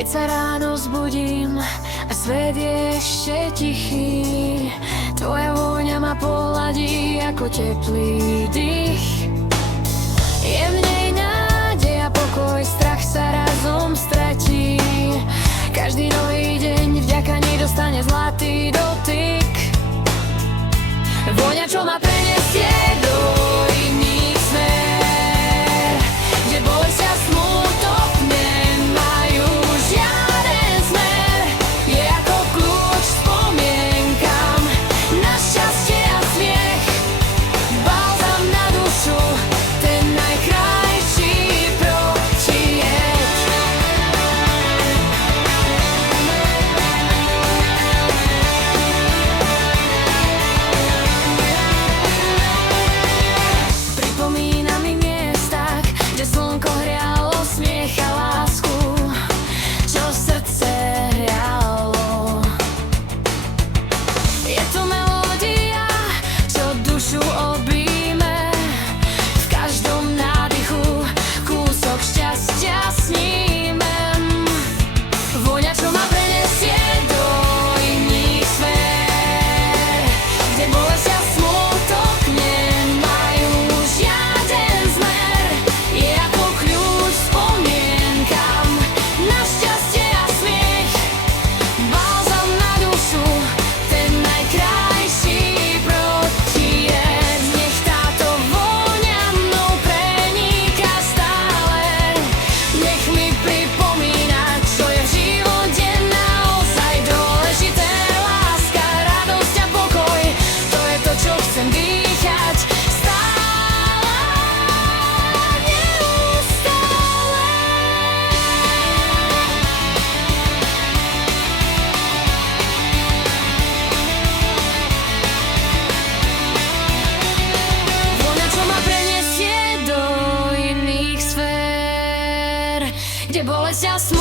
Keď sa ráno zbudím a svet je ešte tichý, tvoja vôňa ma pohľadí ako teplý dých. Je v nej nádej a pokoj, strach sa razom stratí. Každý nový deň vďaka nej dostane zlatý dotyk. Vôňa, čo ma prenesie do iných sfér, kde bolesť a smútok nemajú žiaden smer. Je ako kľúč spomienkam na šťastie a smiech, balzam na dušu, ten najkrajší protijed. Pripomína mi miesta, kde slnko hrialo smiech a lásku, čo srdce hrialo. Je to melódia, čo dušu objíme, v každom nádychu kúsok šťastia snímem. Vôňa, čo ma prenesie do iných sfér, kde bolesť a smútok nemajú žiaden zmer. Je ako kľúč spomienkam na šťastie a smiech, balzam na dušu, ten najkrajší protijed. Nech táto vôňa mnou preniká stále, nech mi pripomína, čo je v živote naozaj dôležité. Láska, radosť a pokoj, to je to, čo chcem dýchať stále, neustále. Vôňa, čo ma prenesie do iných sfér, kde bolesť a smútok